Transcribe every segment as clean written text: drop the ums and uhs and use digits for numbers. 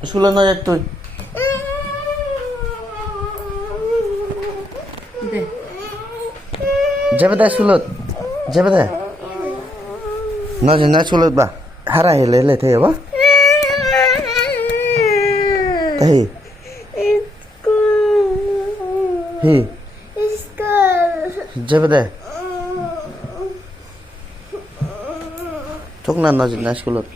স্কুলত নাযায় তুই যাবে দে স্কুলত যাবে দে নাযায় না স্কুলত বা হারা হেলে হেলে থাই হব তাই হি যাবে দে চোখ না নাযায় না স্কুলত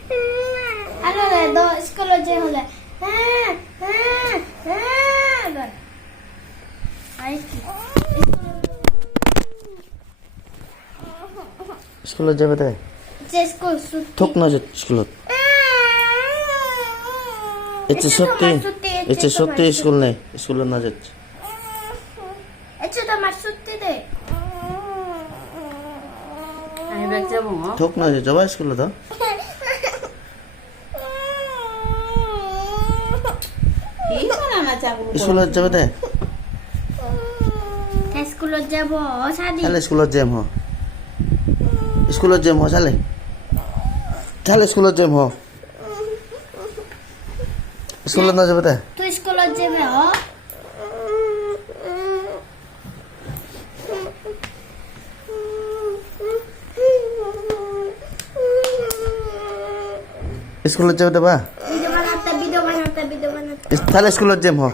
স্কুলত যাবে দে থোক না যে স্কুলত এটা সত্যি স্কুল নেই স্কুলত না যাচ্ছে থোক না যে যাবা স্কুলত স্কুলত যাবে দে স্কুলত যাব চালে স্কুলত যাম হ স্কুলত যাম হ চালে চালে স্কুলত যাম হ স্কুলত না যাবে দে তুই স্কুলত যাবে স্কুলত যাবে দে বা ভিডিও বানাতে তাহলে স্কুলত যাম হ